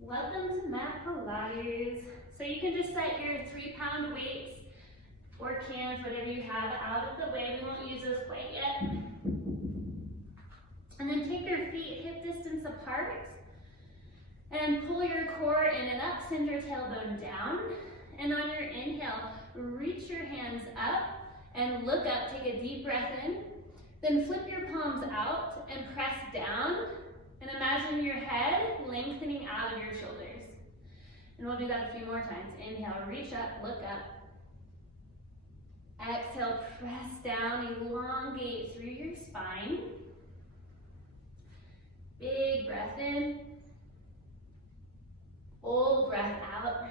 Welcome to mat Pilates. So you can just set your 3-pound weights or cans, whatever you have, out of the way. We won't use those quite yet. And then take your feet hip distance apart and pull your core in and up, send your tailbone down. And on your inhale, reach your hands up and look up, take a deep breath in. Then flip your palms out and press down. And imagine your head lengthening out of your shoulders. And we'll do that a few more times. Inhale, reach up, look up. Exhale, press down, elongate through your spine. Big breath in. Full breath out.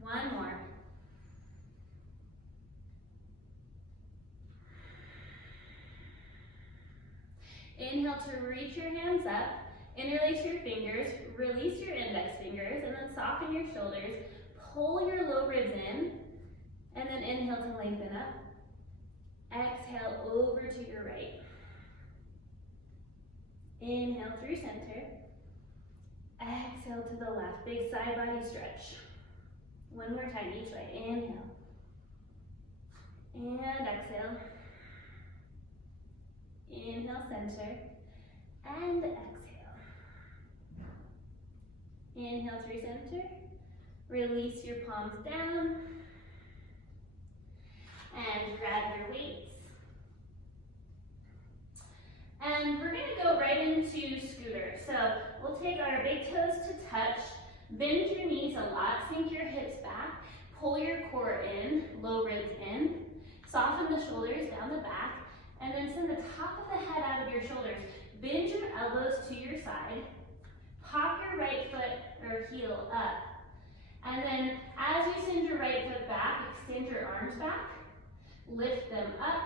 One more. Inhale to reach your hands up, interlace your fingers, release your index fingers, and then soften your shoulders. Pull your low ribs in, and then inhale to lengthen up. Exhale over to your right. Inhale through center. Exhale to the left. Big side body stretch. One more time each way. Inhale. And exhale. Inhale, center, and exhale. Inhale through center. Release your palms down. And grab your weights. And we're gonna go right into scooter. So we'll take our big toes to touch, bend your knees a lot, sink your hips back, pull your core in, low ribs in, soften the shoulders down the back, and then send the top of the head out of your shoulders. Bend your elbows to your side. Pop your right foot or heel up. And then as you send your right foot back, extend your arms back. Lift them up.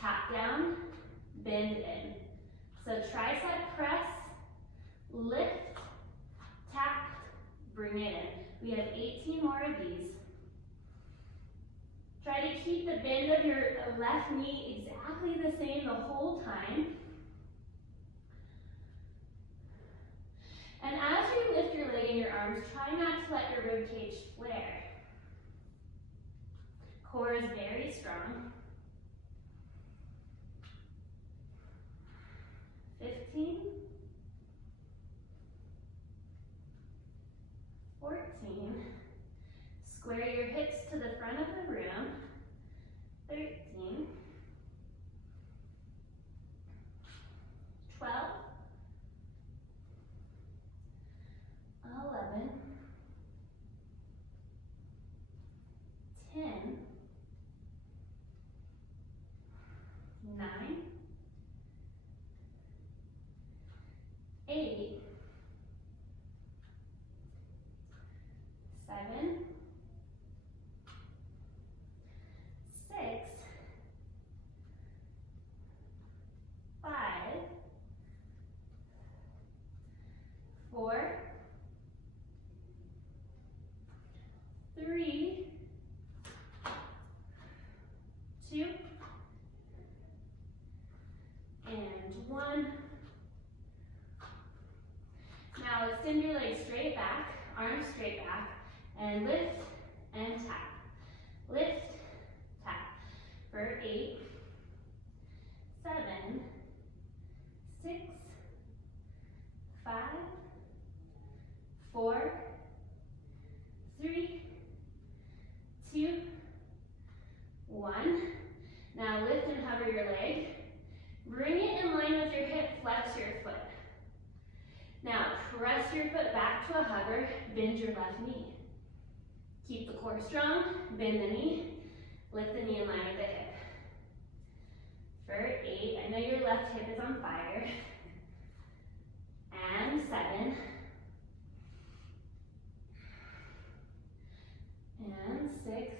Tap down. Bend in. So tricep press. Lift. Tap. Bring it in. We have 18 more of these. Try to keep the bend of your left knee exactly the same the whole time. And as you lift your leg and your arms, try not to let your rib cage flare. Core is very strong. 15. 14. Square your hips to the front of the room. 13. 12. 11. 10. 9. 8. 7. 6, 5, 4, 3, 2, and 1. Now extend your legs straight back, arms straight back, and lift and tap. Lift, tap. For 8, 7, 6, 5, 4, 3, 2, 1. Now lift and hover your leg. Bring it in line with your hip, flex your foot. Now press your foot back to a hover, bend your left knee. Keep the core strong, bend the knee, lift the knee in line with the hip. For 8, I know your left hip is on fire. And 7. And 6.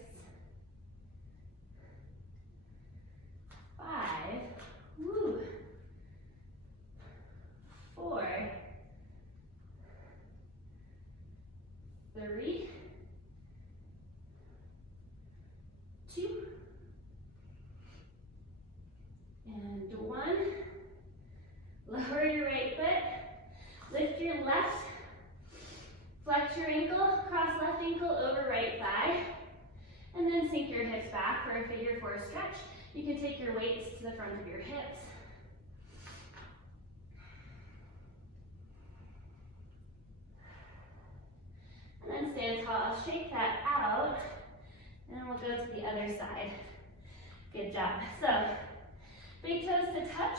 5. Woo. 4. 3. 2. And 1. Lift your left, flex your ankle, cross left ankle over right thigh, and then sink your hips back for a figure four stretch. You can take your weights to the front of your hips. And then stand tall, shake that out, and then we'll go to the other side. Good job. So, big toes to touch,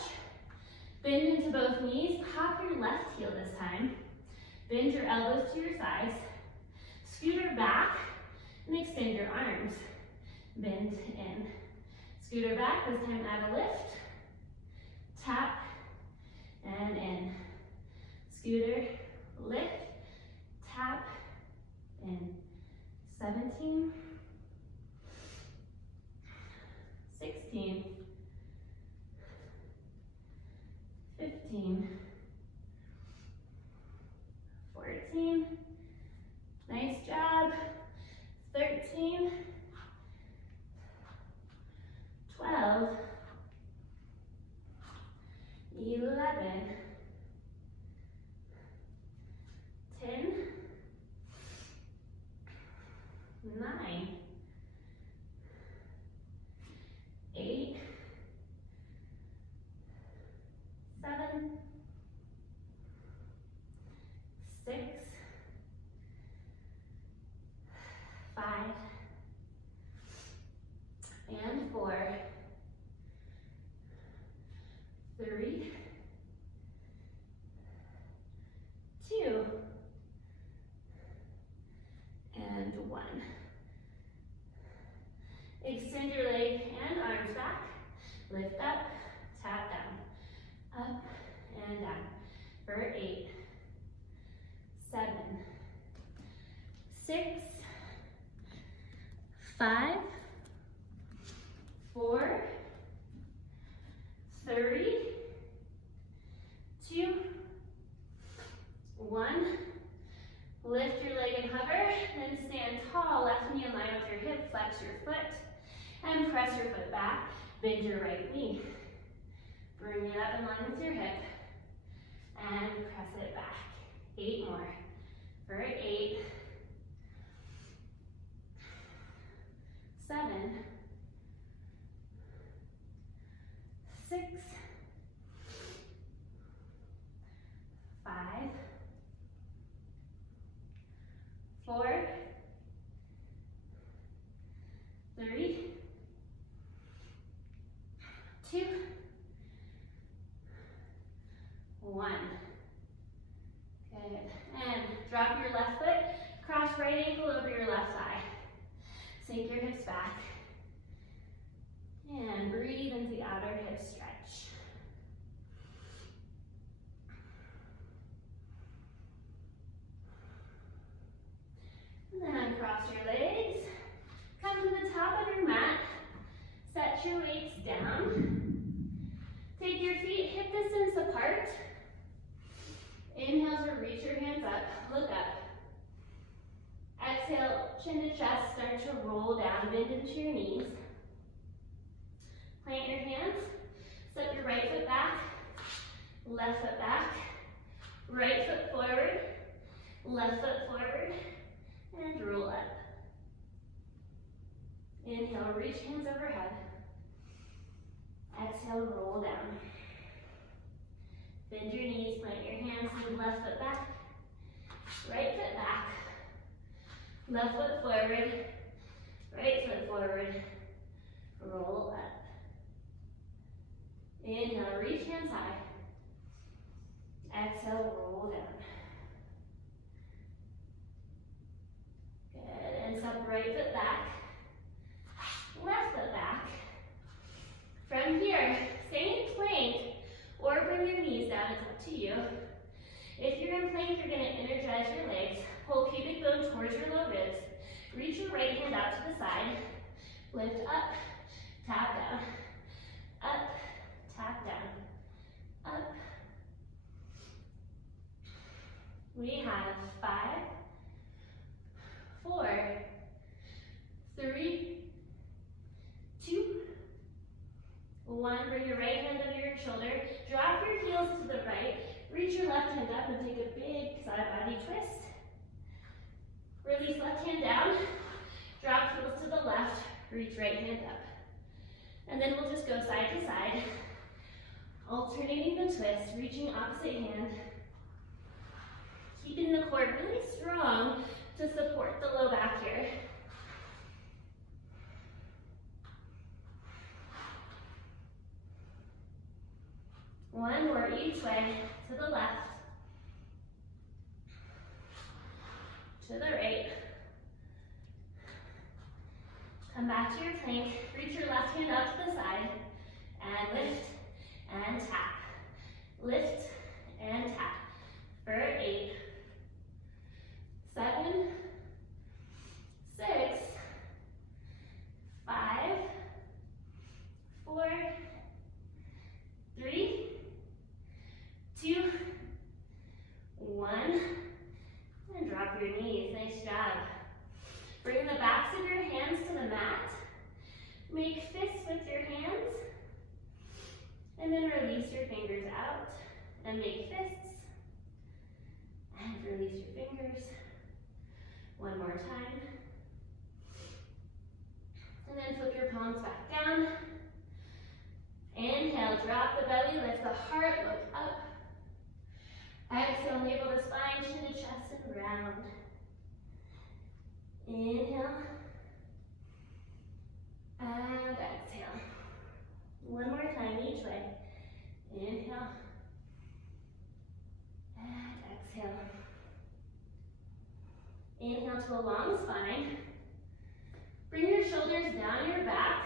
bend into both knees, pop your left heel this time, bend your elbows to your sides, scooter back, and extend your arms. Bend in. Scooter back, this time add a lift, tap, and in. Scooter, lift, tap, in. 17, 16, 15, 14, nice job, 13, 12, 11, 10, 9, 8, 7, 6, 5, and 4, 3, 2, and 1. Extend your leg and arms back. Lift up, tap down. Up and down. For 8, 7, 6, 5, 4, 3, 2, 1. Lift your leg and hover, then stand tall, left knee in line with your hip, flex your foot, and press your foot back. Bend your right knee. Bring it up in line with your hip, and press it back. 8 more. For 8, 7, 6, 5, 4, 3, 2, 1. Good. And drop your left foot, cross right ankle over your left thigh. Sink your hips back. And breathe into the outer hip stretch. And then uncross your legs. Come to the top of your mat. Set your weights down. Take your feet hip distance apart. Inhale to reach your hands up. Look up. Exhale, chin to chest. Start to roll down. Bend into your knees. Plant your hands. Step your right foot back. Left foot back. Right foot forward. Left foot forward. And roll up. Inhale, reach hands overhead. Exhale, roll down. Bend your knees, plant your hands, move left foot back. Right foot back. Left foot forward. Right foot forward. Roll up. Inhale, reach hands high. Exhale, roll down. Good, and step right foot back. Left foot back. From here, stay in plank or bring your knees down, it's up to you. If you're in plank, you're gonna energize your legs. Pull pubic bone towards your low ribs. Reach your right hand out to the side. Lift up, tap down. Up, tap down. Up. We have 5, 4, 3, 2, 1. Bring your right hand under your shoulder. Drop your heels to the right. Reach your left hand up and take a Release left hand down, drop heels to the left, reach right hand up. And then we'll just go side to side, alternating the twist, reaching opposite hand, keeping the core really strong to support the low back here. One more each way, to the left, to the right. Come back to your plank, reach your left hand out to the side, and lift and tap. Lift and tap. For 8, 7, 6, 5, 4, 3, 2, 1, and drop your knees. Nice job. Bring the backs of your hands to the mat. Make fists with your hands. And then release your fingers out and make fists. And release your fingers. One more time. And then flip your palms back down. Inhale, drop the belly, lift the heart, look up. Exhale, navel to spine, chin to chest, and round. Inhale. And exhale. One more time each way. Inhale. And exhale. Inhale to a long spine. Bring your shoulders down your back.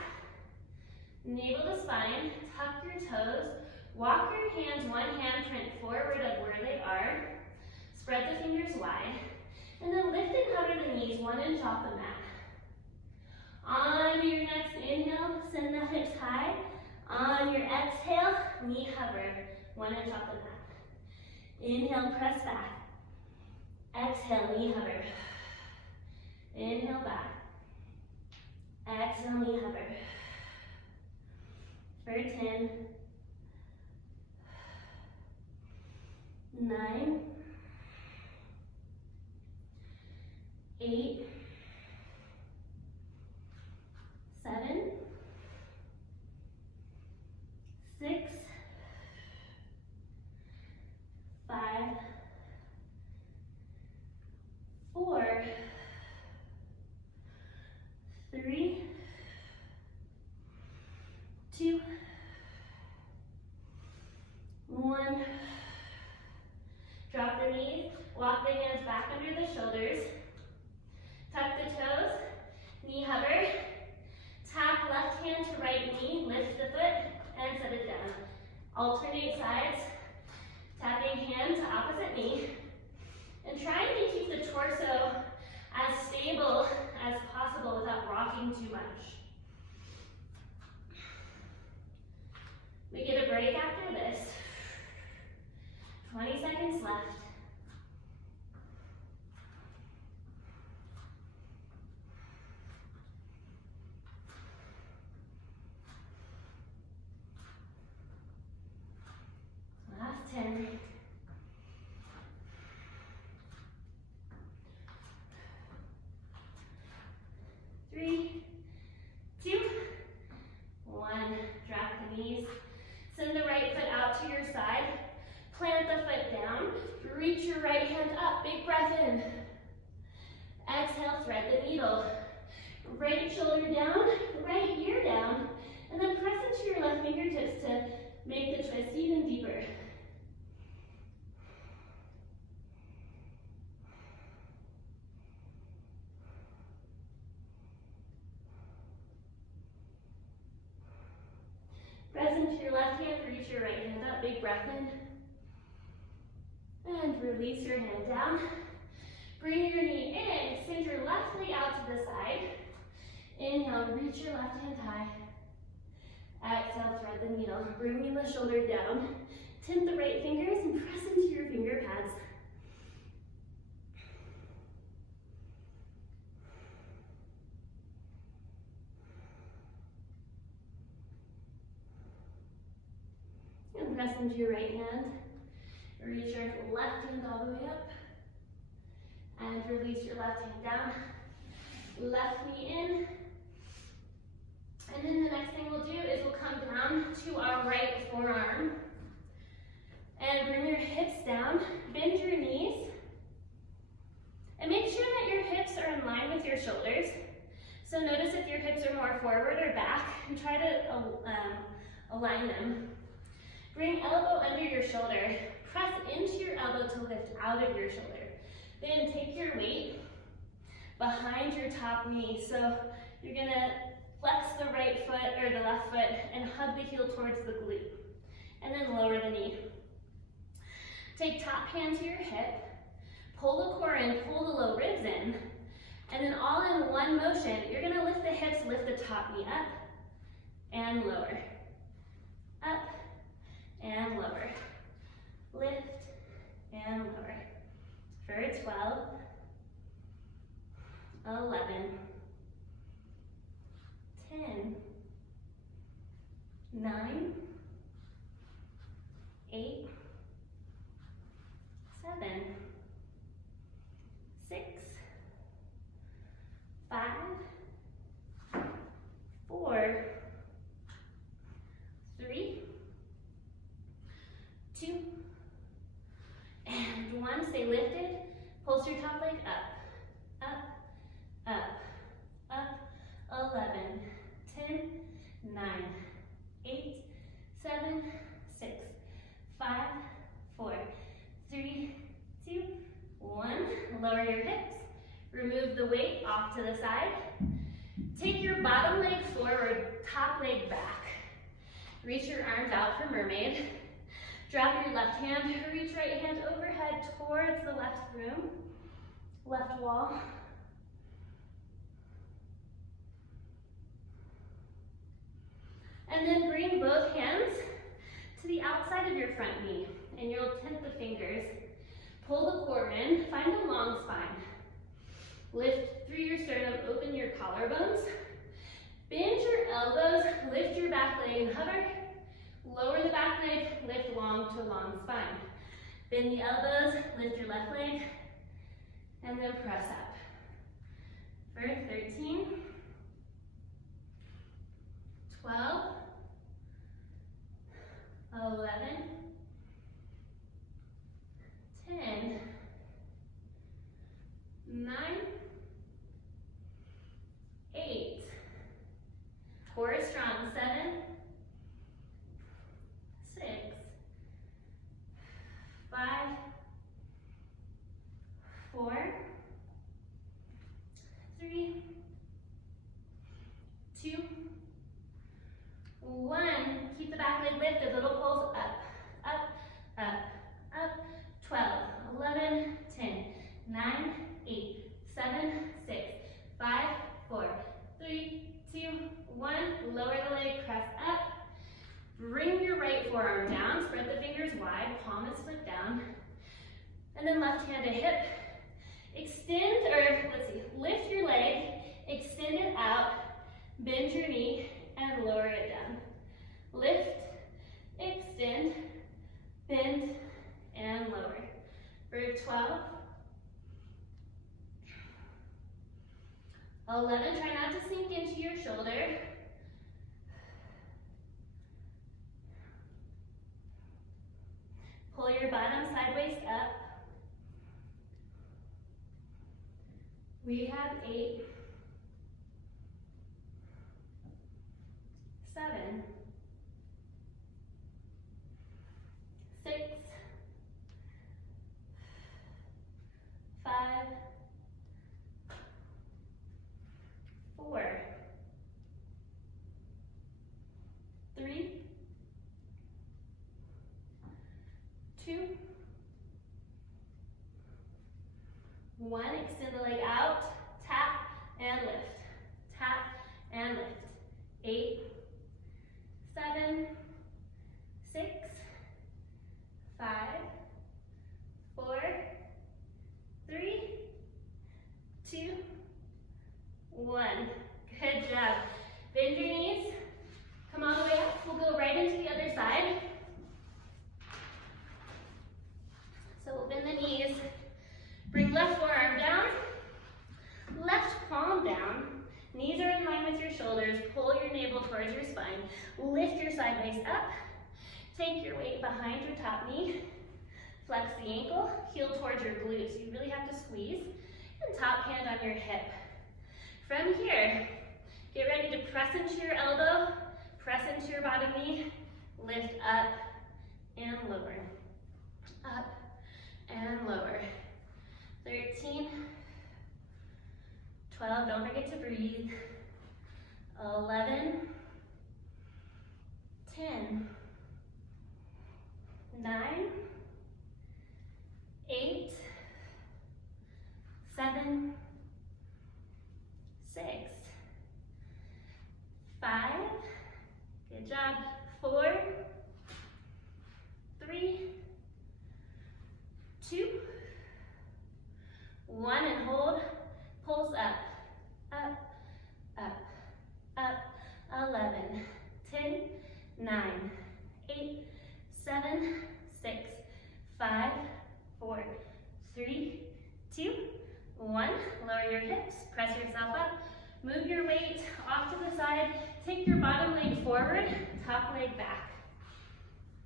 Navel to spine. Tuck your toes. Walk your hands one handprint forward of where they are. Spread the fingers wide. And then lift and hover the knees 1 inch off the mat. On your next inhale, send the hips high. On your exhale, knee hover 1 inch off the mat. Inhale, press back. Exhale, knee hover. Inhale, back. Exhale, knee hover. For 10, 9, 8, 7, 6, 5, 4, 3, 2, 1. Drop the knees, walk the hands back under the shoulders. Tuck the toes, knee hover. Tap left hand to right knee, lift the foot, and set it down. Alternate sides, tapping hand to opposite knee. And try to keep the torso as stable as possible without rocking too much. We get a break after this. 20 seconds left. Last 10. 3, 2, 1. Drop the knees. Send the right foot out to your side. Plant the foot down. Reach your right hand up. Big breath in. Exhale, thread the needle. Right shoulder down, right ear down. And then press into your left fingertips to make the twist even deeper. Press into your left hand, reach your right hand up, big breath in. And release your hand down. Bring your knee in, send your left leg out to the side. Inhale, reach your left hand high. Exhale, thread the needle. Bringing the shoulder down. Tip the right fingers and press into your finger pads. And press into your right hand. Reach your left hand all the way up. And release your left hand down, left knee in. And then the next thing we'll do is we'll come down to our right forearm. And bring your hips down, bend your knees. And make sure that your hips are in line with your shoulders. So notice if your hips are more forward or back, and try to align them. Bring elbow under your shoulder. Press into your elbow to lift out of your shoulder. Then take your weight behind your top knee. So you're gonna flex the right foot or the left foot and hug the heel towards the glute. And then lower the knee. Take top hand to your hip. Pull the core in, pull the low ribs in. And then all in one motion, you're gonna lift the hips, lift the top knee up and lower. Up and lower. Lift and lower. For 12, 11, 10, 9, 8, 7, 6, 5, 4, 3, 2, and 1. Stay lifted. Pulse your top leg up, up, up, up. 11, 10, 9, 8, 7, 6, 5, 4, 3, 2, 1. Lower your hips. Remove the weight off to the side. Take your bottom leg forward, top leg back. Reach your arms out for mermaid. Drop your left hand, reach right hand overhead towards the left room, left wall. And then bring both hands to the outside of your front knee, and you'll tip the fingers. Pull the core in, find a long spine. Lift through your sternum, open your collarbones. Bend your elbows, lift your back leg and hover. Lower the back leg, lift long to long spine. Bend the elbows, lift your left leg, and then press up. For 13, 12, 11, 10, 9, 8, core is strong, 7, 6, 5, 4, 3, 2, 1. Keep the back leg lifted, little pulse up, up, up, up. 12, 11, 10, 9, 8, 7, 6, 5, 4, 3, 2, 1. Lower the leg, press up. Bring your right forearm down, spread the fingers wide, palm is flipped down. And then left hand to hip. Extend, or let's see, lift your leg, extend it out, bend your knee, and lower it down. Lift, extend, bend, and lower. For 12, 11, try not to sink into your shoulder. 'Pull your bottom sideways up. We have 8, 7, 6, 5, 4, 3, 2, 1. Extend the leg out, tap and lift, tap and lift. 8, 7, 6, 5, 4, 3, 2, 1. Good job. Bend your knees. Come all the way up. We'll go right into the other side. So we'll bend the knees. Bring left forearm down. shoulders, pull your navel towards your spine, lift your side waist up, take your weight behind your top knee, flex the ankle, heel towards your glutes. You really have to squeeze, and top hand on your hip. From here, get ready to press into your elbow, press into your bottom knee, lift up and lower, up and lower. 13, 12, don't forget to breathe. 11, 10, 9, 8, 7, 6, 5, good job, 4, 3, 2, 1, and hold, pulse up, up, up, up, 11, 10, 9, 8, 7, 6, 5, 4, 3, 2, 1. Lower your hips, press yourself up, move your weight off to the side, take your bottom leg forward, top leg back.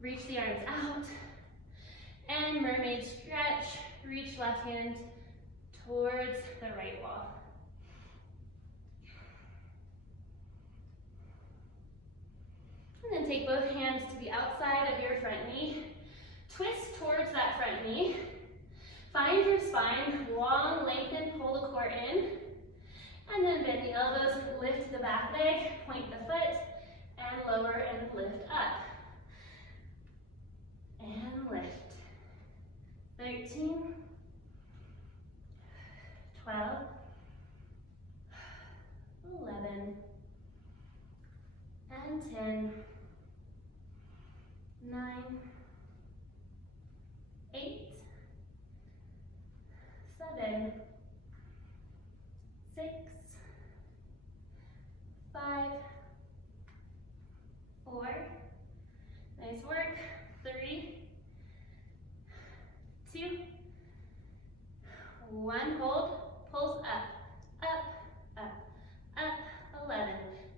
Reach the arms out, and mermaid stretch, reach left hand towards the right wall. And then take both hands to the outside of your front knee. Twist towards that front knee. Find your spine, long, lengthen, pull the core in. And then bend the elbows, lift the back leg, point the foot, and lower and lift up. And lift. 13, 12, 11, and 10, 9, 8, 7, 6, 5, 4, nice work, 3, 2, 1, hold, pulse up, up, up, up, 11,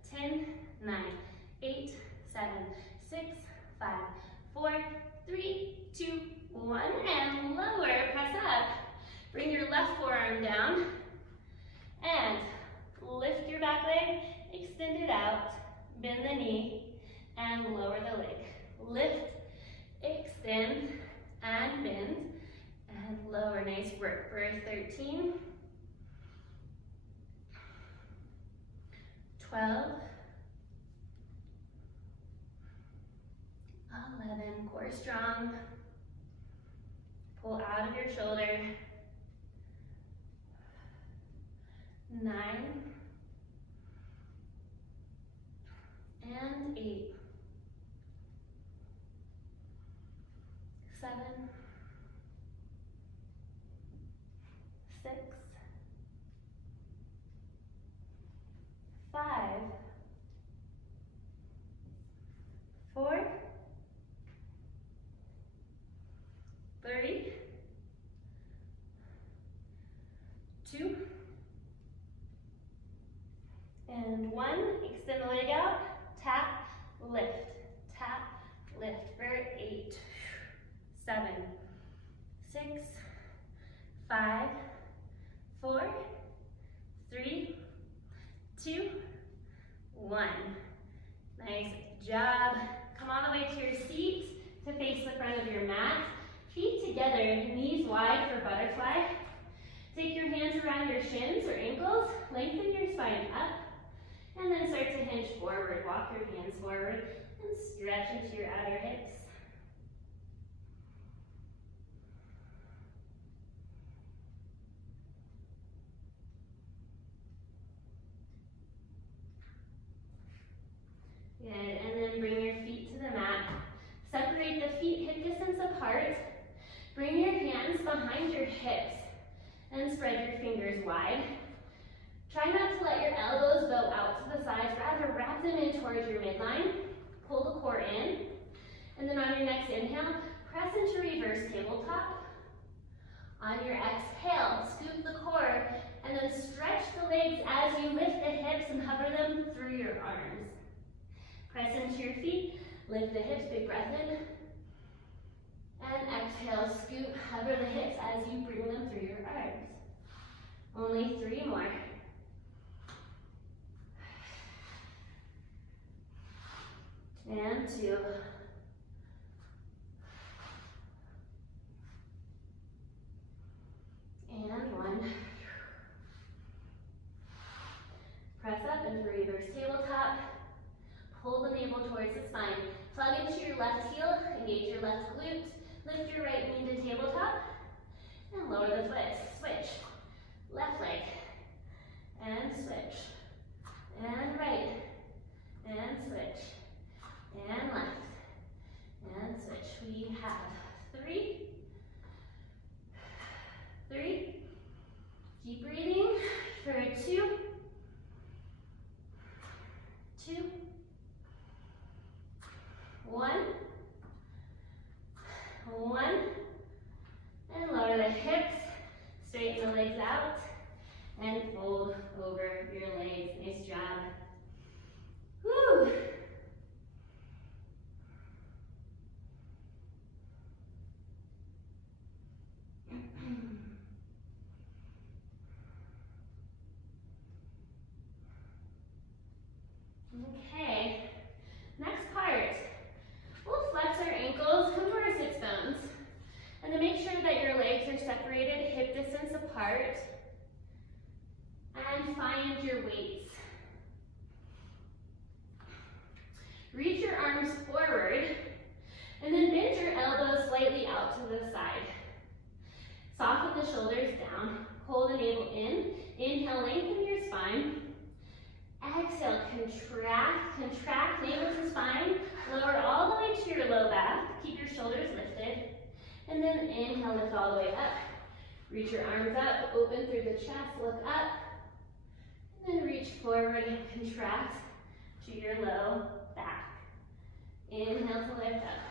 10, 9, 8, 7, 6, 5, 4, 3, 2, 1, and lower, press up. Bring your left forearm down, and lift your back leg, extend it out, bend the knee, and lower the leg. Lift, extend, and bend, and lower. Nice work for 13, 12, 11, core strong. Pull out of your shoulder. 9, and 8, 7, 6, 5, 4, 3, 2, and 1. Extend the leg out, tap, lift, for 8, 7, 6, 5, 4, 3, 2, 1. Nice job. Come all the way to your seat to face the front of your mat. Feet together, knees wide for butterfly. Take your hands around your shins or ankles, lengthen your spine up, and then start to hinge forward. Walk your hands forward and stretch into your outer hips. Good, and then bring your feet to the mat. Separate the feet hip distance apart. Bring your hands behind your hips and spread your fingers wide. Try not to let your elbows bow out to the sides, rather wrap them in towards your midline. Pull the core in, and then on your next inhale, press into reverse tabletop. On your exhale, scoop the core, and then stretch the legs as you lift the hips and hover them through your Press into your feet, lift the hips, big breath in. And exhale, scoop, hover the hips as you bring them through your arms. Only 3 more. And 2. And 1. Press up into reverse tabletop. Pull the navel towards the spine. Plug into your left heel, engage your left glute. Lift your right knee to tabletop. And lower the foot. Switch. Left leg. And switch. And right. And switch. And left. And switch. We have 3. 3. Keep breathing for 2. 2. 1. 1. And lower the hips. Straighten the legs out. And fold over your legs. Nice job. Woo! Okay, next part. We'll flex our ankles, come to our sits bones. And then make sure that your legs are separated, hip distance apart. And find your weights. Reach your arms forward, and then bend your elbows slightly out to the side. Soften the shoulders down, pull the navel in. Inhale, lengthen your spine. Exhale, contract, navel to spine. Lower all the way to your low back. Keep your shoulders lifted. And then inhale, lift all the way up. Reach your arms up, open through the chest, look up. And then reach forward and contract to your low back. Inhale to lift up.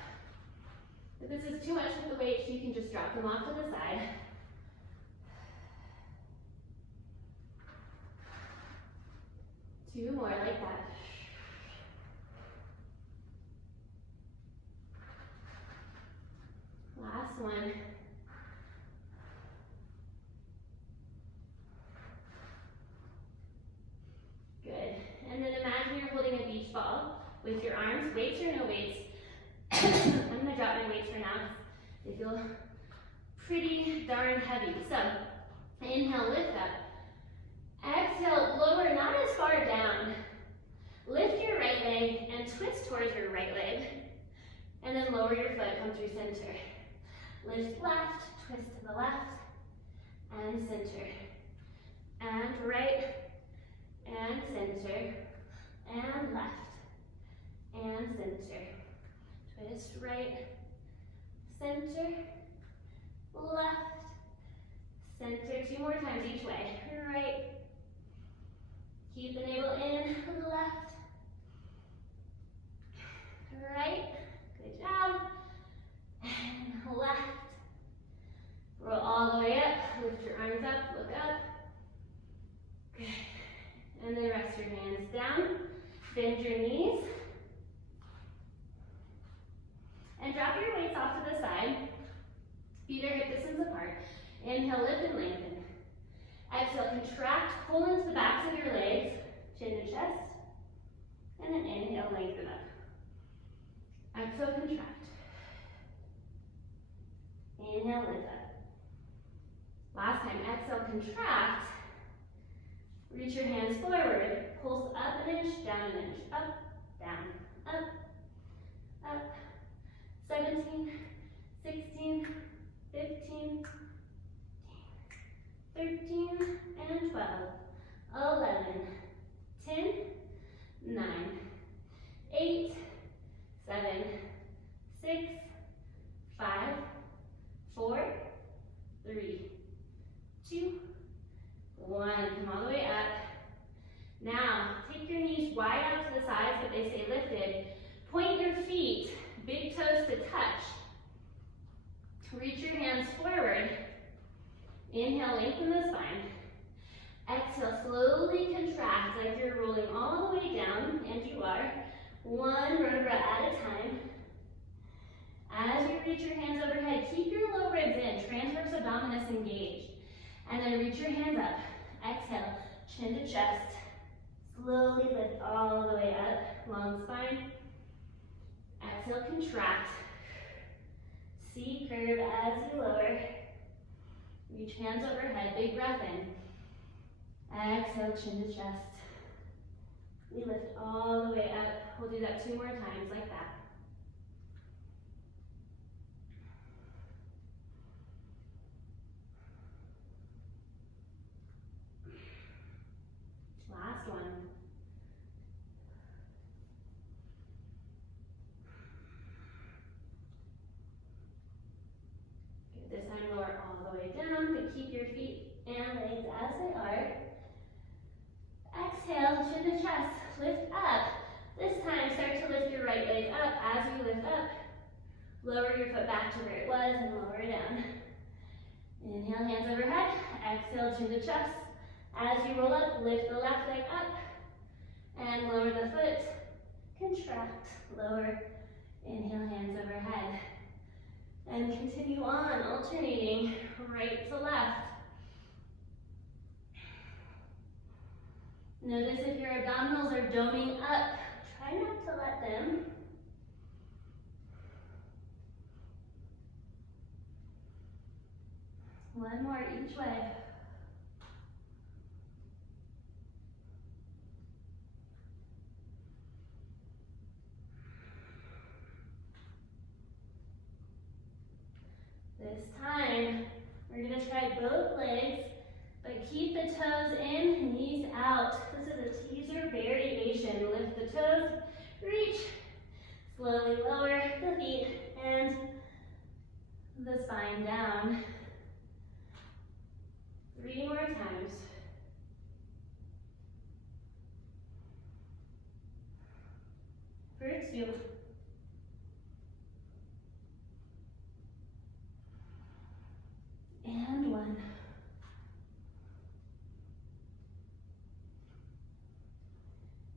If this is too much with the weights, you can just drop them off to the side. Two more like that. Last one. Good. And then imagine you're holding a beach ball with your arms, weights or no weights. I'm gonna drop my weights for now. They feel pretty darn heavy. So inhale, lift up. Exhale, lower, not as far down. Lift your right leg and twist towards your right leg. And then lower your foot, come through center. Lift left, twist to the left, and center. And right, and center, and left, and center. Twist right, center, left, center. 2 more times each way. Right. Keep the navel in, left, right, good job, and left. Roll all the way up, lift your arms up, look up. Good. And then rest your hands down, bend your knees, and drop your weights off to the side. Feet are hip distance apart. Inhale, lift and lengthen. Exhale, contract, pull into the backs of your legs, chin to chest, and then inhale, lengthen up. Exhale, contract. Inhale, lift up. Last time, exhale, contract. Reach your hands forward, pulse up an inch, down an inch, up, down, up, up. 17, 16, 15, 13, and 12, 11, 10, 9, 8, 7, 6, 5, 4, 3, 2, 1. Come all the way up. Now, take your knees wide out to the sides, but they stay lifted. Point your feet, big toes to touch. Reach your hands forward. Inhale, lengthen the spine. One vertebra at a time. As you reach your hands overhead, keep your low ribs in, transverse abdominis engaged. And then reach your hands up. Exhale, chin to chest. Slowly lift all the way up, long spine. Exhale, contract. C curve as you lower. Reach hands overhead, big breath in. Exhale, chin to chest. We lift all the way up. We'll do that 2 more times like that. Last one. Good. This time lower all the way down, but keep your feet and legs as they are. Exhale, chin to chest, lift up. This time start to lift your right leg up. As you lift up, lower your foot back to where it was and lower it down. Inhale, hands overhead. Exhale, chin to chest. As you roll up, lift the left leg up and lower the foot. Contract, lower. Inhale, hands overhead. And continue on, alternating right to left. Notice if your abdominals are doming up, try not to let them. One more each way. This time, we're going to try both legs, but keep the toes in, knees out. This is a teaser variation. Lift the toes, reach, slowly lower the feet and the spine down. 3 more times. For 2. And 1.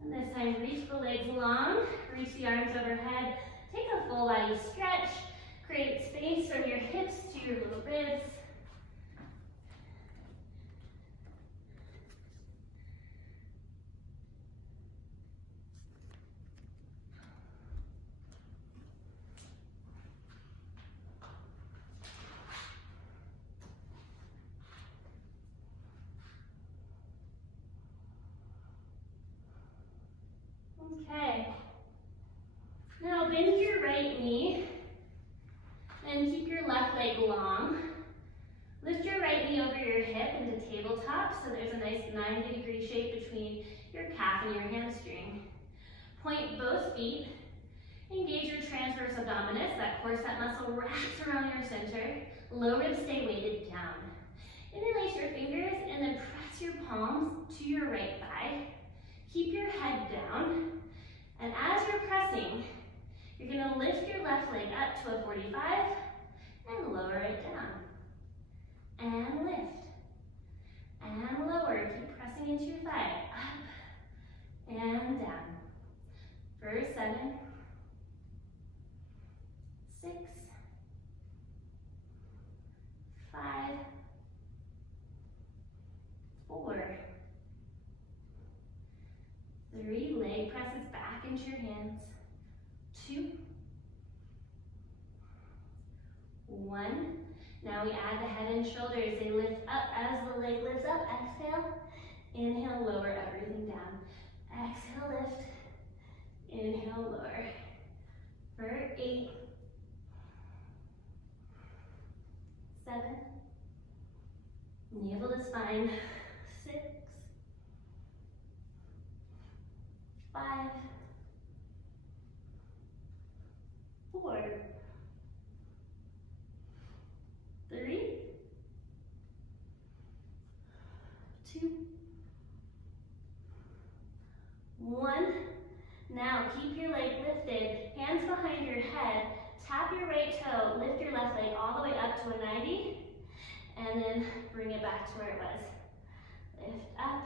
And this time, reach the legs long, reach the arms overhead, take a full body stretch, create space from your hips to your little ribs. Okay. Now bend your right knee and keep your left leg long. Lift your right knee over your hip into tabletop so there's a nice 90-degree shape between your calf and your hamstring. Point both feet. Engage your transverse abdominis. That corset muscle wraps around your center. Low ribs stay weighted down. Interlace your fingers and then press your palms to your right thigh. Keep your head down. And as you're pressing, you're going to lift your left leg up to a 45 and lower it down. And lift. And lower. Keep pressing into your thigh. Up and down. For 7, 6, 5, 4, 3, leg presses back into your hands. 2, 1. Now we add the head and shoulders. They lift up as the leg lifts up. Exhale. Inhale, lower everything down. Exhale, lift. Inhale, lower. For 8, 7, navel to spine. 6, 5, 4, 3, 2, 1. Now keep your leg lifted, hands behind your head, tap your right toe, lift your left leg all the way up to a 90, and then bring it back to where it was. Lift up,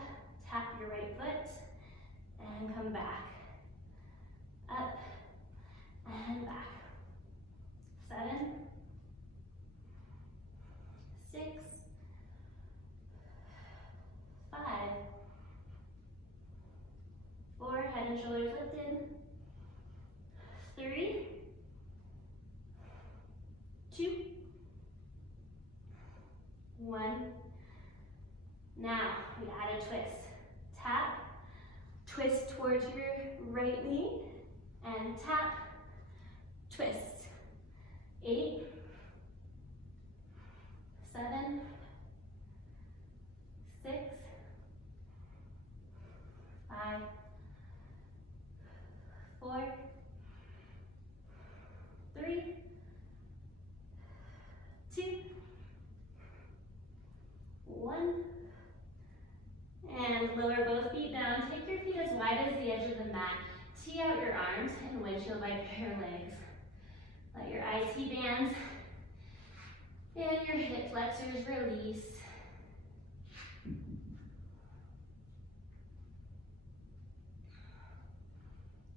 tap your right foot, and come back. up, and back. 7, 6, 5, 4, head and shoulders lifted. 3, 2, 1. Now we add a twist. Tap, twist towards your right knee, and tap, twist. 8, 7, 6, 5, 4, 3, 2, 1. And lower both feet down. Take your feet as wide as the edge of the mat. Tee out your arms and windshield wiper your legs. Let your IT bands and your hip flexors release.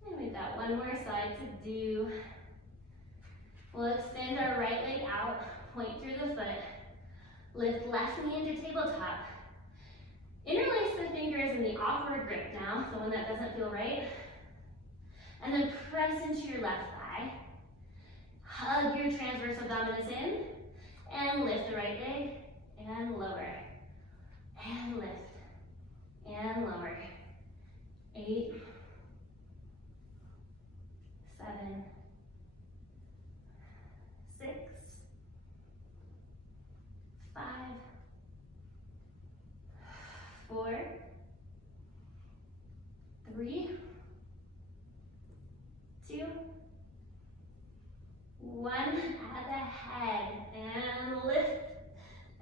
And we've got one more side to do. We'll extend our right leg out, point through the foot. Lift left knee into tabletop. Interlace the fingers in the awkward grip now, the one that doesn't feel right. And then press into your left thigh. Hug your transverse abdominis in. And lift the right leg. And lower. And lift. And lower. 8, 7, 6, 5, 4, 3, 2, 1. At the head and lift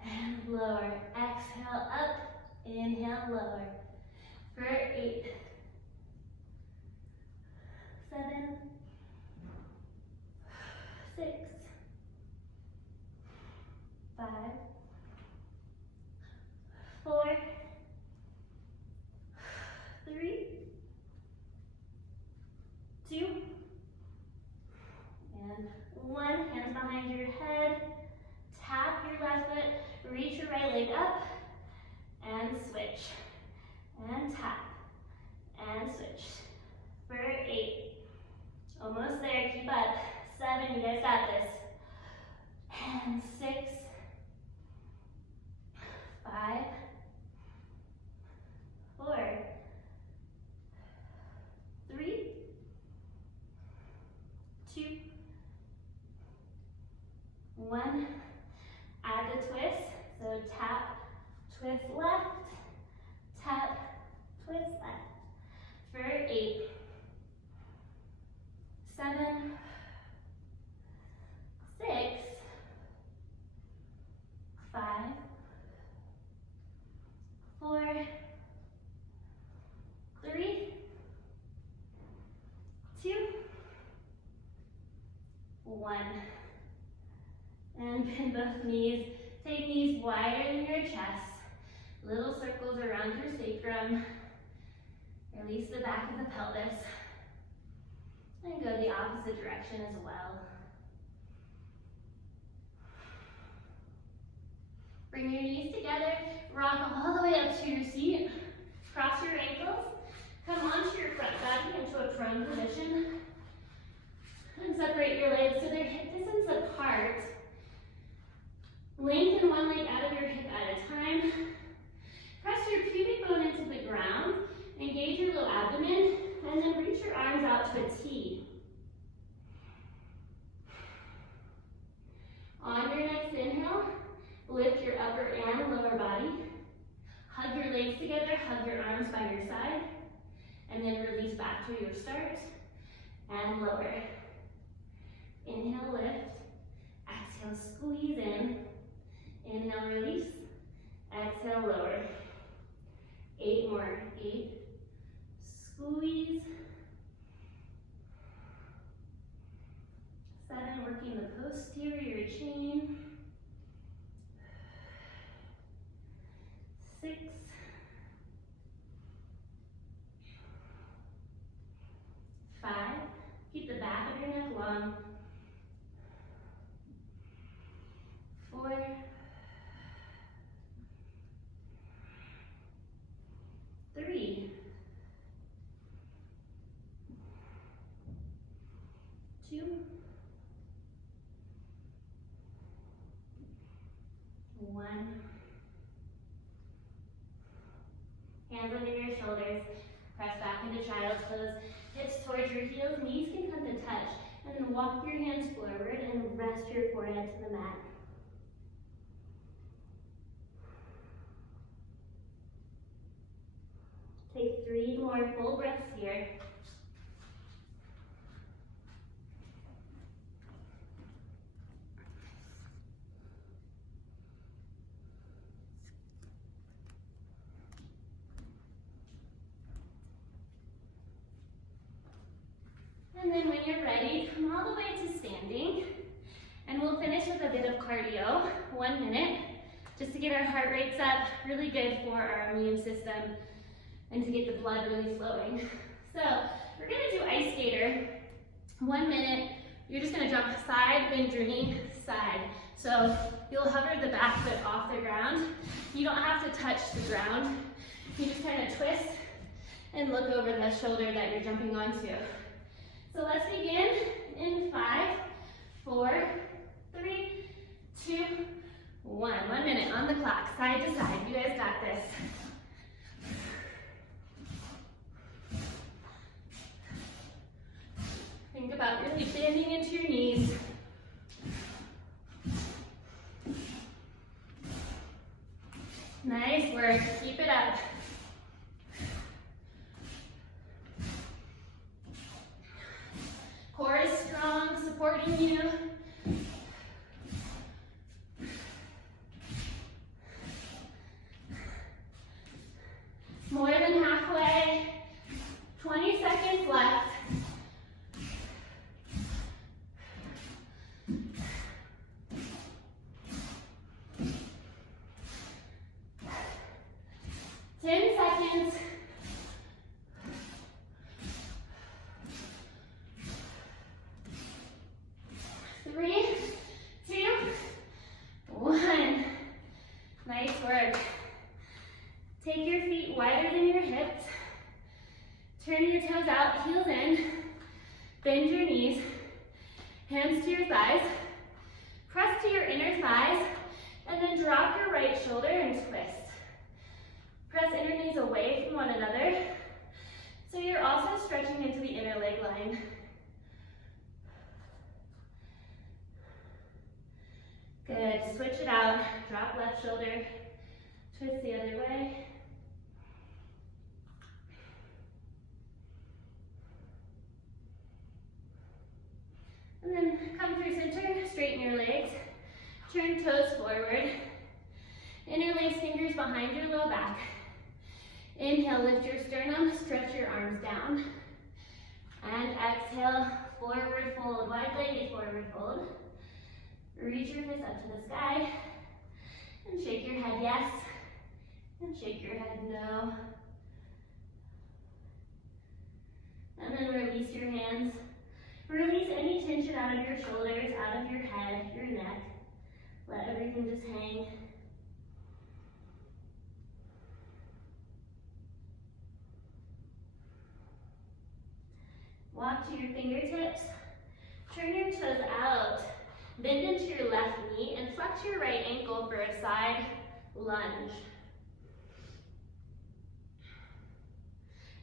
and lower. Exhale up, inhale lower. For 8, 7, 6, 5, 4, 3, 2, and 1. Hands behind your head. Tap your left foot. Reach your right leg up. And switch. And tap. And switch. For 8. Almost there. Keep up. 7. You guys got this. And 6, 5, 4, 3, 2, 1. Add the twist. So tap, twist left, tap, twist left. For 8, 7, 6, 5, 4, 3, 2, 1. And bend both knees. Take knees wider than your chest. Little circles around your sacrum. Release the back of the pelvis. And go the opposite direction as well. Bring your knees together. Rock all the way up to your seat. Cross your ankles. Come onto your front body into a prone position. And separate your legs so they're hip distance apart. Lengthen one leg out of your hip at a time. Press your pubic bone into the ground. Engage your low abdomen. And then reach your arms out to a T. On your next inhale, lift your upper and lower body. Hug your legs together. Hug your arms by your side. And then release back to your start. And lower. Inhale, lift. Exhale, squeeze in. Inhale, release. Exhale, lower. 8 more. 8. Squeeze. 7, working the posterior chain. 6. 5. long. 4, 3, 2, 1. Hands under your shoulders. Press back into child's pose. Hips towards your heels. Knees can come to touch. And then walk your hands forward and rest your forehead to the mat. Take 3 more full breaths here. And then when you're ready, come all the way to standing. And we'll finish with a bit of cardio, 1 minute, just to get our heart rates up, really good for our immune system and to get the blood really flowing. So we're gonna do ice skater, 1 minute. You're just gonna jump side, bend your knee, side. So you'll hover the back foot off the ground. You don't have to touch the ground. You just kind of twist and look over the shoulder that you're jumping onto. So let's begin in 5, 4, 3, 2, 1. 1 minute on the clock, side to side. You guys got this. Think about really bending into your knees. Nice work, keep it up. Core is strong, supporting you. More than halfway. 20 seconds left. Take your feet wider than your hips. Turn your toes out, heels in. Bend your knees. Hands to your thighs. Press to your inner thighs. And then drop your right shoulder and twist. Press inner knees away from one another. So you're also stretching into the inner leg line. Good, switch it out. Drop left shoulder. Twist the other way. And then come through center, straighten your legs. Turn toes forward. Interlace fingers behind your low back. Inhale, lift your sternum, stretch your arms down. And exhale, forward fold, wide-legged forward fold. Reach your fists up to the sky. And shake your head yes. And shake your head no. And then release your hands. Release any tension out of your shoulders, out of your head, your neck. Let everything just hang. Walk to your fingertips. Turn your toes out. Bend into your left knee and flex your right ankle for a side lunge.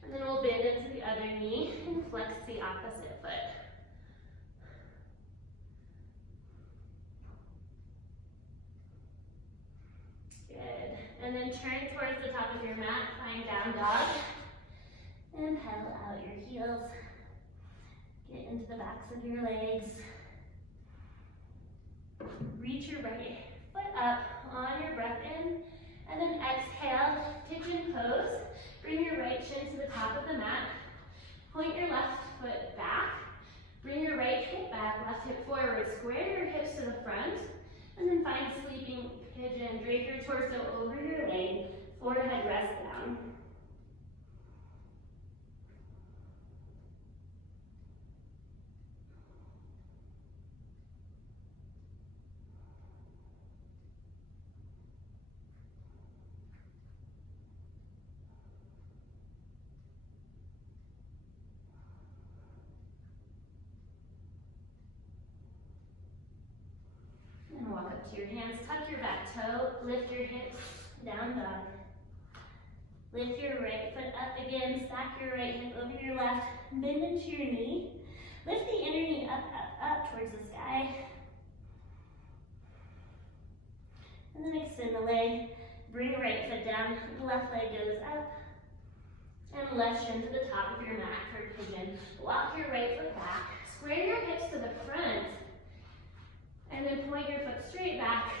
And then we'll bend into the other knee and flex the opposite foot. Good. And then turn towards the top of your mat, find down dog. And pedal out your heels. Get into the backs of your legs. Reach your right foot up on your breath in. And then exhale, pigeon pose. Bring your right shin to the top of the mat. Point your left foot back. Bring your right hip back, left hip forward. Square your hips to the front. And then find sleeping pigeon. Drape your torso over your leg. Forehead rest down. up to your hands, tuck your back toe, lift your hips, down dog. Lift your right foot up again, stack your right hip over your left, bend into your knee. Lift the inner knee up, up, up towards the sky. And then extend the leg, bring right foot down, left leg goes up. And left shin to the top of your mat for pigeon. Walk your right foot back, square your hips to the front, and then point your foot straight back.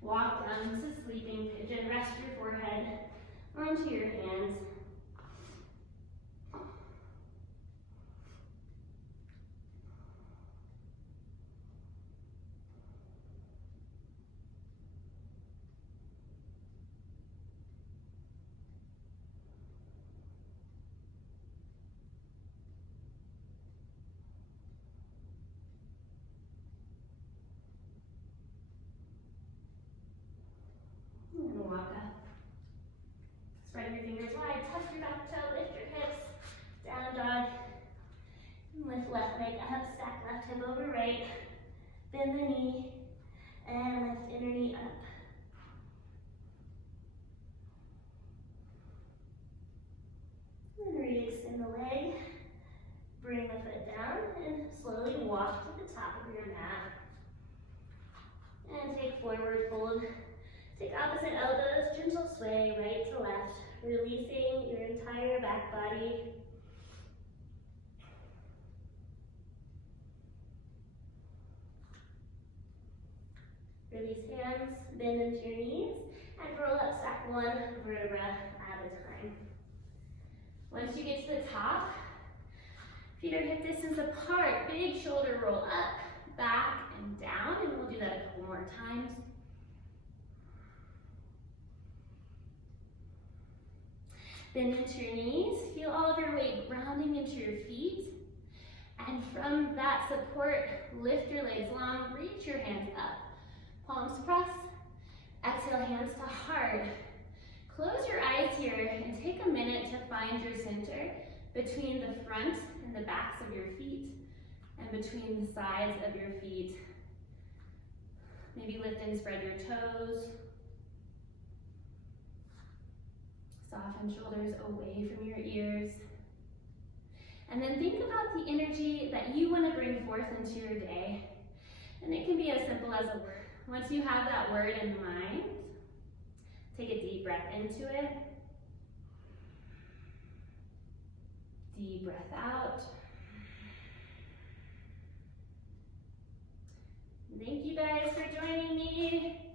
Walk down to sleeping pigeon, rest your forehead onto your hands. And walk up. Spread your fingers wide, tuck your back toe, lift your hips, down dog. Lift left leg up, stack left hip over right, bend the knee, and lift inner knee up. And re-extend the leg, bring the foot down, and slowly walk to the top of your mat. And take forward fold. Take opposite elbows, gentle sway, right to left, releasing your entire back body. Release hands, bend into your knees, and roll up, stack one vertebra at a time. Once you get to the top, feet are hip distance apart, big shoulder roll up, back and down, and we'll do that a couple more times. Bend into your knees, feel all of your weight grounding into your feet. And from that support, lift your legs long, reach your hands up. Palms press, exhale hands to heart. Close your eyes here and take a minute to find your center between the front and the backs of your feet and between the sides of your feet. Maybe lift and spread your toes. Soften shoulders away from your ears. And then think about the energy that you want to bring forth into your day. And it can be as simple as a word. Once you have that word in mind, take a deep breath into it. Deep breath out. Thank you guys for joining me.